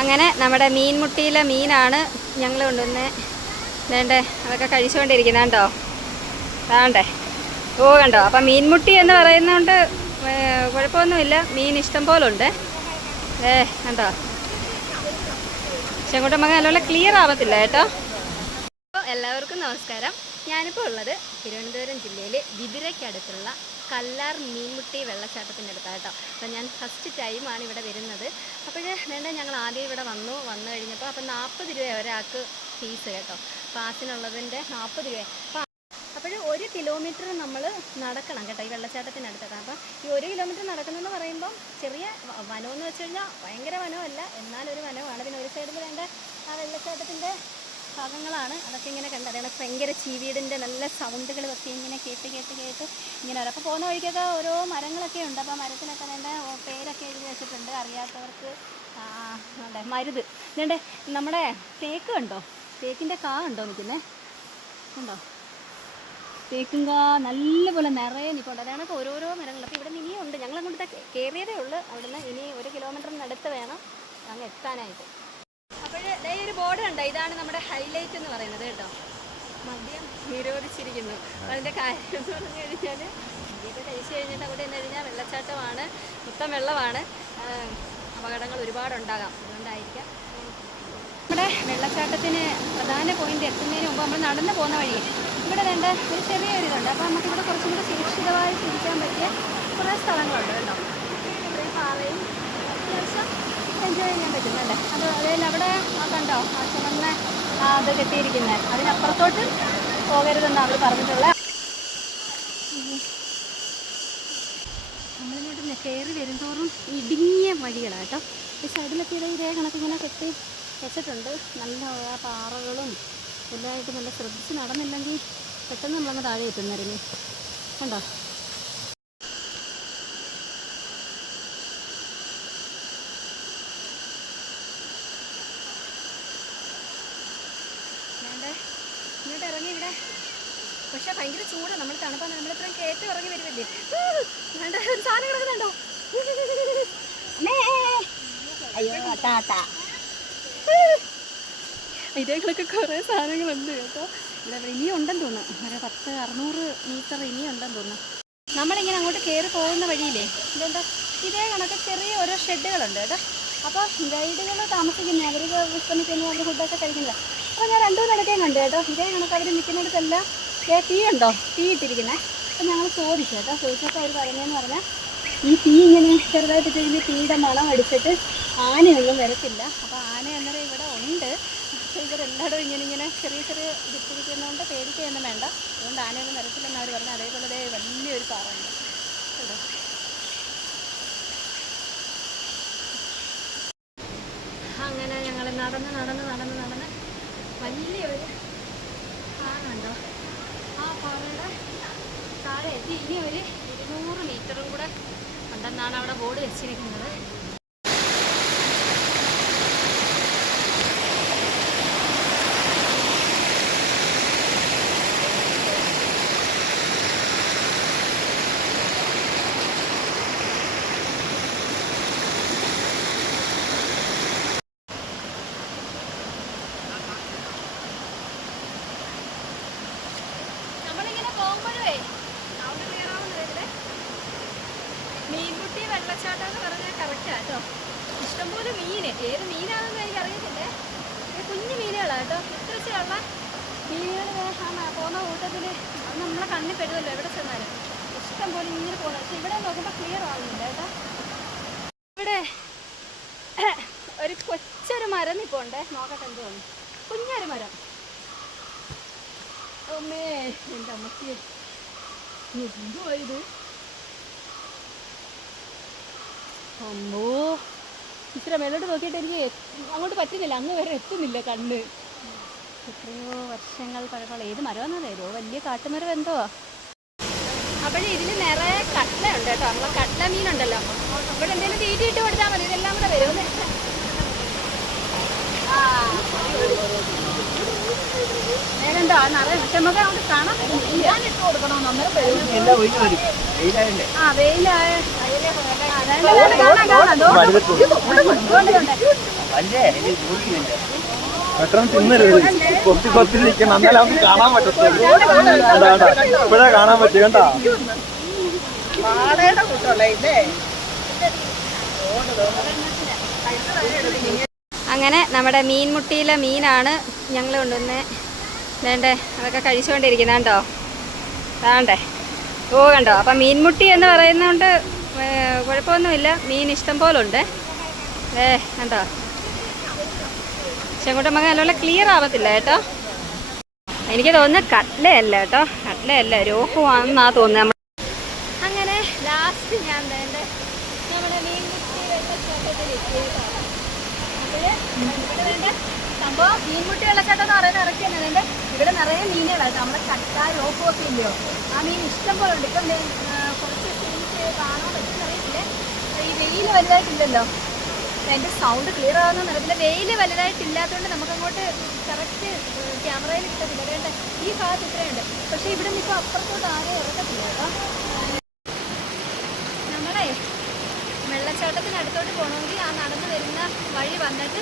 അങ്ങനെ നമ്മുടെ മീൻമുട്ടിയിലെ മീനാണ് ഞങ്ങൾ കൊണ്ടുവന്നേ വേണ്ടേ അതൊക്കെ കഴിച്ചുകൊണ്ടിരിക്കുന്ന കണ്ടോ? വേണ്ടേ? ഓ കണ്ടോ? അപ്പം മീൻമുട്ടി എന്ന് പറയുന്നതുകൊണ്ട് കുഴപ്പമൊന്നുമില്ല. മീൻ ഇഷ്ടം പോലെ ഉണ്ട് ഏ കണ്ടോ? ചെങ്കുട്ടമ്മ നല്ലപോലെ ക്ലിയർ ആവത്തില്ല കേട്ടോ. എല്ലാവർക്കും നമസ്കാരം. ഞാനിപ്പോൾ ഉള്ളത് തിരുവനന്തപുരം ജില്ലയിൽ വിതിരയ്ക്കടുത്തുള്ള കല്ലാർ മീൻമുട്ടി വെള്ളച്ചാട്ടത്തിന്റെ അടുത്താണ് കേട്ടോ. അപ്പോൾ ഞാൻ ഫസ്റ്റ് ടൈമാണ് ഇവിടെ വരുന്നത്. അപ്പോൾ വേണ്ട ഞങ്ങൾ ആദ്യം ഇവിടെ വന്നു. വന്നു കഴിഞ്ഞപ്പോൾ അപ്പോൾ നാൽപ്പത് രൂപ ഒരാൾക്ക് ഫീസ് കേട്ടോ. പാസിനുള്ളതിന്റെ നാൽപ്പത് രൂപ. അപ്പോൾ അപ്പോൾ ഒരു കിലോമീറ്റർ നമ്മൾ നടക്കണം കേട്ടോ ഈ വെള്ളച്ചാട്ടത്തിനടുത്തൊക്കെ അപ്പം ഈ ഒരു കിലോമീറ്റർ നടക്കുന്നതെന്ന് പറയുമ്പോൾ ചെറിയ വനമെന്ന് വെച്ച് കഴിഞ്ഞാൽ ഭയങ്കര വനമല്ല. എന്നാലൊരു വനമാണ്. പിന്നെ ഒരു സൈഡിൽ വേണ്ട ആ വെള്ളച്ചാട്ടത്തിന്റെ ഭാഗങ്ങളാണ്. അതൊക്കെ ഇങ്ങനെ കണ്ട് അതേപോലെ ഭയങ്കര ചീവീടിന്റെ നല്ല സൗണ്ടുകൾ ഒക്കെ ഇങ്ങനെ കേട്ട് കേട്ട് കേട്ട് ഇങ്ങനെ വരും അപ്പോൾ പോകുന്ന വഴിക്കൊക്കെ ഓരോ മരങ്ങളൊക്കെ ഉണ്ട്. അപ്പോൾ മരത്തിനൊക്കെ വേണ്ട പേരൊക്കെ എഴുതി വെച്ചിട്ടുണ്ട്. അറിയാത്തവർക്ക് അതെ മരുത്. ഇതുണ്ട് നമ്മുടെ തേക്ക് കണ്ടോ തേക്കിന്റെ കാ ഉണ്ടോ നിൽക്കുന്നേ? ഉണ്ടോ? തേക്കും കാ നല്ലപോലെ നിറയെ നിൽപ്പുണ്ട് അതാണ് ഇപ്പോൾ ഓരോരോ മരങ്ങൾ. അപ്പോൾ ഇവിടെ നിന്ന് ഇനിയും ഉണ്ട്. ഞങ്ങൾ അങ്ങോട്ട് കയറിയതേ ഉള്ളൂ. അവിടുന്ന് ഇനി ഒരു കിലോമീറ്ററിനടുത്ത് വേണം അങ്ങ് എത്താനായിട്ട്. അപ്പോൾ ദേ ഒരു ബോർഡ് കണ്ടോ? ഇതാണ് നമ്മുടെ ഹൈലൈറ്റ് എന്ന് പറയുന്നത് കേട്ടോ. മദ്യം നിരോധിച്ചിരിക്കുന്നു. അതിന്റെ അതിന്റെ കാര്യം എന്ന് പറഞ്ഞു കഴിഞ്ഞാൽ മദ്യമൊക്കെ കഴിച്ചു കഴിഞ്ഞിട്ട് അവിടെ എന്ന് കഴിഞ്ഞാൽ വെള്ളച്ചാട്ടമാണ്. മൊത്തം വെള്ളമാണ്. അപകടങ്ങൾ ഒരുപാടുണ്ടാകാം. അതുകൊണ്ടായിരിക്കാം. നമ്മുടെ വെള്ളച്ചാട്ടത്തിന് പ്രധാന പോയിന്റ് എത്തുന്നതിന് മുമ്പ് നമ്മൾ നടന്നു പോകുന്ന വഴി. ഇവിടെ വേണ്ട ഒരു ചെറിയൊരു ഇതുണ്ട് അപ്പോൾ നമുക്ക് ഇവിടെ കുറച്ചും കൂടി സുരക്ഷിതമായി തിരിക്കാൻ പറ്റിയ കുറേ സ്ഥലങ്ങളുണ്ട് കേട്ടോ. എൻജോയ് ചെയ്യാൻ പറ്റുന്നല്ലേ അത് അതിൽ അവിടെ കണ്ടോ? ആ ചുമന്ന അത് കെട്ടിയിരിക്കുന്നത് അതിനപ്പുറത്തോട്ട് പോകരുതെന്നാണ് അവർ പറഞ്ഞിട്ടുള്ളത് നമ്മളിങ്ങോട്ട് കയറി വരുംതോറും ഇടുങ്ങിയ വഴികളാണ് കേട്ടോ. ഈ സൈഡിലൊക്കെ ഇടയിൽ കണക്ക് ഇങ്ങനെ കെട്ടി വെച്ചിട്ടുണ്ട്. നല്ല പാറകളും എല്ലാമായിട്ട് നല്ല ശ്രദ്ധിച്ച് നടന്നില്ലെങ്കിൽ പെട്ടെന്ന് നമ്മളങ്ങ് താഴെ എത്തുന്നറിഞ്ഞു കണ്ടോ? വേണ്ടേ ഇങ്ങോട്ട് ഇറങ്ങി ഇവിടെ. പക്ഷെ ഭയങ്കര ചൂടാണ് നമ്മൾ തണുപ്പാണ് നമ്മൾ ഇത്രയും കയറ്റി ഇറങ്ങി വരുമല്ലേ വേണ്ട ഒരു സാധനം കിടക്കുന്നുണ്ടോ? ഇതേകളൊക്കെ കുറേ സാധനങ്ങളുണ്ട് കേട്ടോ. ഇവിടെ ഇനിയും ഉണ്ടെന്ന് തോന്നുന്നു. ഒരു പത്ത് അറുന്നൂറ് മീറ്റർ ഇനിയും ഉണ്ടെന്ന് തോന്നുന്നു. നമ്മളിങ്ങനെ അങ്ങോട്ട് കയറി പോകുന്ന വഴിയില്ലേ? ഇതെന്താ? ഇതേ കണക്ക് ചെറിയ ഓരോ ഷെഡുകളുണ്ട് കേട്ടോ. അപ്പോൾ ഗൈഡുകൾ താമസിക്കുന്നേ അവർ വിശ്രമിക്കുന്നു അവർ ഫുഡൊക്കെ കഴിക്കുന്നത്. അപ്പോൾ ഞാൻ രണ്ടു നടക്കുകയും കണ്ടു കേട്ടോ. ഇതേ കണക്ക് അവർ നിൽക്കുന്നിടത്തെല്ലാം ഏ തീ ഉണ്ടോ? തീ ഇട്ടിരിക്കുന്നത് അപ്പം ഞങ്ങൾ ചോദിച്ചു കേട്ടോ. ചോദിച്ചപ്പോൾ അവർ പറഞ്ഞതെന്ന് പറഞ്ഞാൽ ഈ തീ ഇങ്ങനെ ചെറുതായിട്ട് കഴിഞ്ഞ് തീയുടെ മണം അടിച്ചിട്ട് ആനയൊന്നും വരത്തില്ല. അപ്പോൾ ആന അന്നേരം ഇവിടെ ഉണ്ട്. പക്ഷേ ഇവരെല്ലായിടും ഇങ്ങനെ ഇങ്ങനെ ചെറിയ ചെറിയ വിട്ടിരിക്കുന്നതുകൊണ്ട് പേടിക്കുകയൊന്നും വേണ്ട. അതുകൊണ്ട് ആനയൊന്നും വരത്തില്ലെന്ന് അവർ പറഞ്ഞു അതേപോലെ അതേ വലിയൊരു പാറയുണ്ട്. അങ്ങനെ ഞങ്ങൾ നടന്ന് നടന്ന് നടന്ന് വലിയൊരു പാറുണ്ടോ ആ പാറയുടെ താഴെ എത്തി. ഇനി ഒരു ഇരുന്നൂറ് മീറ്ററും കൂടെ ഉണ്ടെന്നാണ് അവിടെ ബോർഡ് വെച്ചിരിക്കുന്നത് നമ്മളിങ്ങനെ പോകുമ്പോഴേ സൗണ്ട് ക്ലിയർ ആവുന്നില്ലേ മീൻകുട്ടി വെള്ളച്ചാട്ടം എന്ന് പറഞ്ഞാൽ കറക്റ്റാ കേട്ടോ. ഇഷ്ടംപോലെ മീൻ ഏത് മീനാണെന്ന് എനിക്ക് അറിയത്തില്ലേ? കുഞ്ഞു മീനുകളാണ് കേട്ടോ. ഇത്രച്ചുള്ള മീനുകൾ പോകുന്ന കൂട്ടത്തിൽ അത് നമ്മളെ കണ്ണിൽ പെടുമല്ലോ എവിടെ ചെന്നാലും. ഇഷ്ടം പോലെ ഇങ്ങനെ പോകുന്നത് പക്ഷെ ഇവിടെ നോക്കുമ്പോൾ ക്ലിയർ ആവുന്നില്ല കേട്ടോ. ഇവിടെ ഒരു കൊച്ചൊരു മരം നിൽപ്പുണ്ടേ നോക്കട്ടെ എന്തോന്ന് കുഞ്ഞൊരു മരം. അമ്മേ എന്റെ അമ്മയ്ക്ക് എന്തുവാ ഇത്? അമ്മോ ഇത്ര മേലോട്ട് നോക്കിയിട്ട് എനിക്ക് അങ്ങോട്ട് പറ്റുന്നില്ല. അങ്ങ് വരെ എത്തുന്നില്ല കണ്ണ്. എത്രയോ വർഷങ്ങൾ പഴക്കമുള്ള ഏത് മരമെന്നത് തരുമോ വലിയ കാട്ടുമരം എന്തോ അപ്പോഴേ ഇതിൽ നിറയെ കട്ട്ലയുണ്ട് കേട്ടോ. നമ്മളെ കട്ട്ല മീനുണ്ടല്ലോ ഇവിടെ എന്തെങ്കിലും തീറ്റി ഇട്ട് കൊടുത്താൽ മതി. ഇതെല്ലാം കൂടെ വരുമോ ആ ആ നിറയെ കാണാൻ വെയിലായ പെട്ടെന്ന് തിന്നരുത് കൊത്തി കൊത്തി നിൽക്കണം എന്നാലും നമുക്ക് കാണാൻ പറ്റത്തുള്ളൂ കണ്ടാ കണ്ടാ ഇപ്പോഴേ കാണാൻ പറ്റും കേട്ടാ വാടയുടെ ഇല്ലേ അങ്ങനെ നമ്മുടെ മീൻമുട്ടിയിലെ മീനാണ് ഞങ്ങൾ കൊണ്ടുവന്ന്. വേണ്ടേ അതൊക്കെ കഴിച്ചുകൊണ്ടിരിക്കുന്നത് കണ്ടോ? വേണ്ടേ? ഓ കണ്ടോ? അപ്പം മീൻമുട്ടി എന്ന് പറയുന്നതുകൊണ്ട് കൊണ്ട് കുഴപ്പമൊന്നുമില്ല. മീൻ ഇഷ്ടം പോലെ ഉണ്ട് ഏ കണ്ടോ? ചെങ്കുട്ടം മകൻ നല്ലോണം ക്ലിയർ ആവത്തില്ല കേട്ടോ. എനിക്ക് തോന്നുന്നത് കട്ലയല്ല കേട്ടോ. കട്ലയല്ല രോഹുവാണെന്നാണ് തോന്നുന്നത് നമ്മൾ അങ്ങനെ ലാസ്റ്റ് ഞാൻ വേണ്ട നമ്മുടെ മീൻമുട്ടി വെള്ളച്ചാട്ടത്തിൽ എത്തി കേട്ടോ അപ്പോഴ് ഇവിടെ വേണ്ട സംഭവം മീൻമുട്ടി വെള്ളച്ചാട്ടം എന്ന് പറയുന്നത് ഇറക്കി തന്നെ ഇവിടെ നിറയെ മീനുകളാണ് നമ്മുടെ രോപ്പും ഒക്കെ ഇല്ലയോ? ആ മീൻ ഇഷ്ടം പോലെ ഉണ്ട്. ഇപ്പം കുറച്ച് എനിക്ക് കാണാൻ പറ്റുന്ന അറിയത്തില്ലേ? ഈ വെയിൽ വലുതായിട്ടില്ലല്ലോ? അതിന്റെ സൗണ്ട് ക്ലിയർ ആവുന്ന നിറത്തില്ല വെയിൽ വലുതായിട്ടില്ലാത്തതുകൊണ്ട് നമുക്കങ്ങോട്ട് കറക്റ്റ് ക്യാമറയിൽ കിട്ടത്തില്ല വേണ്ട ഈ ഭാഗത്ത് ഇത്രയുണ്ട്. പക്ഷേ ഇവിടെ നിൽക്കും അപ്പുറത്തോട്ട് ആരെയും ഇറക്കത്തില്ല കേട്ടോ. വെള്ളച്ചാട്ടത്തിനടുത്തോട്ട് പോകണമെങ്കിൽ ആ നടന്നു വരുന്ന വഴി വന്നിട്ട്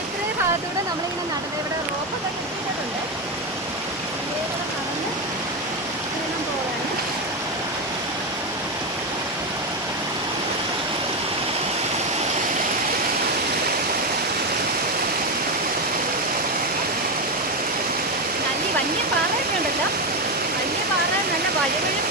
ഇത്രയും ഭാഗത്തൂടെ നമ്മളിങ്ങനെ നടന്ന് ഇവിടെ റോപ്പൊക്കെ കിട്ടിയിട്ടുണ്ട്. നടന്ന് ഇങ്ങനെ പോകാണ് വലിയ പാറയൊക്കെ ഉണ്ടല്ലോ. വലിയ പാറ നല്ല വഴിവഴി